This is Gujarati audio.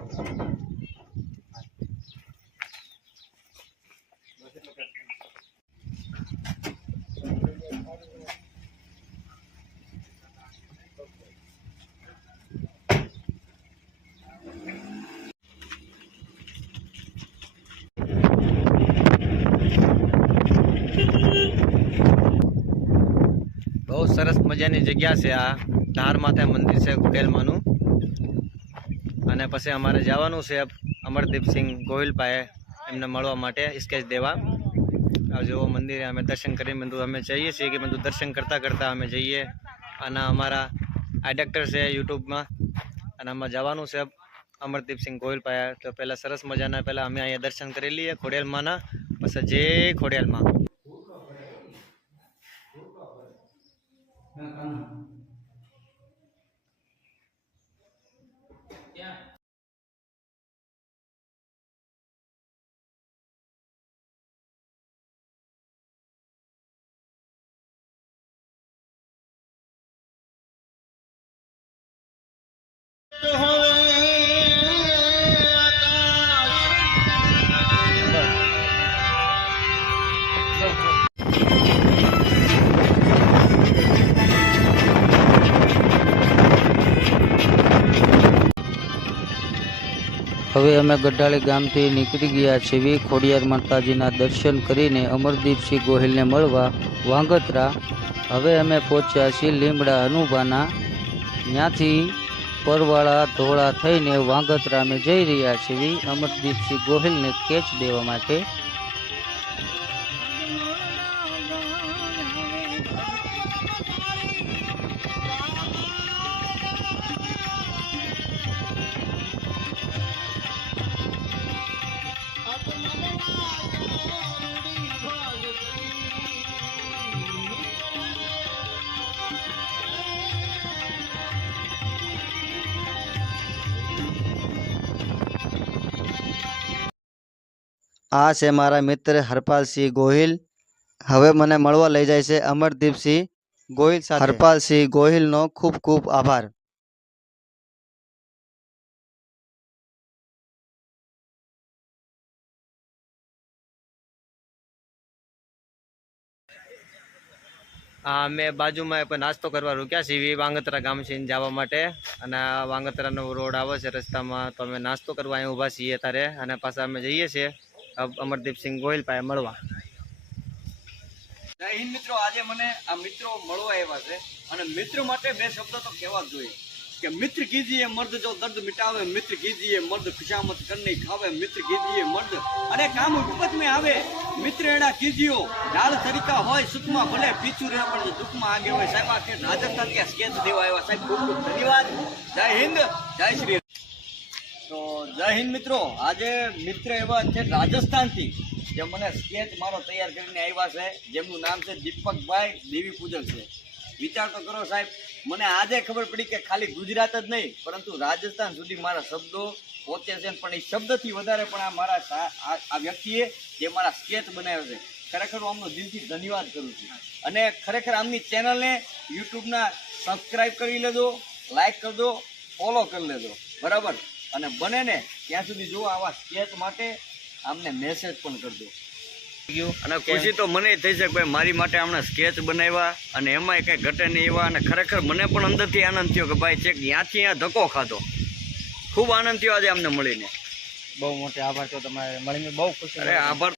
બહુ સરસ મજાની જગ્યા છે આ ધાર માથે મંદિર છે ખોડિયાલમાંનું અને પછી અમારે જવાનું છે અમરદીપસિંહ ગોહિલ પાસે એમને મળવા માટે સ્કેચ દેવા આ જેવો મંદિરે અમે દર્શન કરી બધું અમે જઈએ છીએ કે બધું દર્શન કરતાં કરતાં અમે જઈએ અને અમારા આઇડેક્ટર છે યુટ્યુબમાં અને આમાં જવાનું છે અમરદીપસિંહ ગોહિલ પાસે તો પહેલાં સરસ મજાના પહેલાં અમે અહીંયા દર્શન કરી લઈએ ખોડિયાલમાંના પછી જે ખોડિયાલમાં હવે અમે ગઢાળી ગામથી નીકળી ગયા છીએ ખોડિયાર માતાજીના દર્શન કરીને અમરદીપસિંહ ગોહિલને મળવા વાંગત્રા. હવે અમે પહોંચ્યા છીએ લીમડા હનુભાના. ત્યાંથી પરવાળા ધોળા થઈને વાંગત્રા અમે જઈ રહ્યા છીએ અમરદીપસિંહ ગોહિલને કેચ દેવા માટે. આ છે મારા મિત્ર હરપાલસિંહ ગોહિલ. હવે મને મળવા લઈ જાય છે અમરદીપસિંહ ગોહિલ સાથે. હરપાલસિંહ ગોહિલનો ખૂબ ખૂબ આભાર. હા, અમે બાજુમાં પણ નાસ્તો કરવા રૂક્યા છીએ વાંગત્રા ગામ છે જવા માટે અને આ વાંગત્રાનો રોડ આવે છે રસ્તામાં તો અમે નાસ્તો કરવા અહીં ઊભા છીએ ત્યારે અને પાછા અમે જઈએ છીએ અમરદીપસિંહ ગોહિલ પાસે મળવા. જય હિન્દ મિત્રો, આજે મને આ મિત્રો મળવા આવ્યા છે અને મિત્ર માટે બે શબ્દ તો કહેવા જ જોઈએ કે મિત્ર કીજીએ મર્દ જો દર્દ મિટાવે, મિત્ર કીજીએ મર્દ ખુશામત કરને ખાવે, મિત્ર કીજીએ મર્દ અને કામ વિપત में આવે, મિત્ર એડા કીજીઓ ડાળ તરીકા હોય સુખમાં ભલે પીછું રહે પણ દુઃખમાં આગે હોય. સાહેબ આ કે રાજસ્થાન કે સ્કેચ દેવા આવ્યા સાહેબ, ખૂબ ખૂબ ધન્યવાદ. જય હિન્દ, જય શ્રી. તો જય હિન્દ મિત્રો, આજે મિત્ર એવા છે રાજસ્થાનથી જે મને સ્કેચ મારો તૈયાર કરીને આવ્યા છે, જેમનું નામ છે દીપકભાઈ દેવી પૂજક છે. વિચાર તો કરો સાહેબ, મને આજે ખબર પડી કે ખાલી ગુજરાત જ નહીં પરંતુ રાજસ્થાન સુધી મારા શબ્દો પહોંચે છે, પણ એ શબ્દથી વધારે પણ આ મારા આ વ્યક્તિએ જે મારા સ્કેચ બનાવ્યો છે ખરેખર હું આમનો દિલથી ધન્યવાદ કરું છું. અને ખરેખર આમની ચેનલને યુટ્યુબના સબસ્ક્રાઈબ કરી લેજો, લાઈક કરજો, ફોલો કરી લેજો, બરાબર. અને બને ને ત્યાં સુધી જો આવા સ્કેચ માટે આમને મેસેજ પણ કરજો. અને ખુશી તો મને થઈ છે કે ભાઈ મારી માટે આમણે સ્કેચ બનાવ્યા અને એમાંય કંઈ ઘટે નહીં એવા. અને ખરેખર મને પણ અંદરથી આનંદ થયો કે ભાઈ છેક ત્યાંથી અહીંયા ધક્કો ખાધો. ખૂબ આનંદ થયો આજે અમને મળીને. બહુ મોટો આભાર. તો તમારે મળીને બહુ ખુશી. અરે આભાર.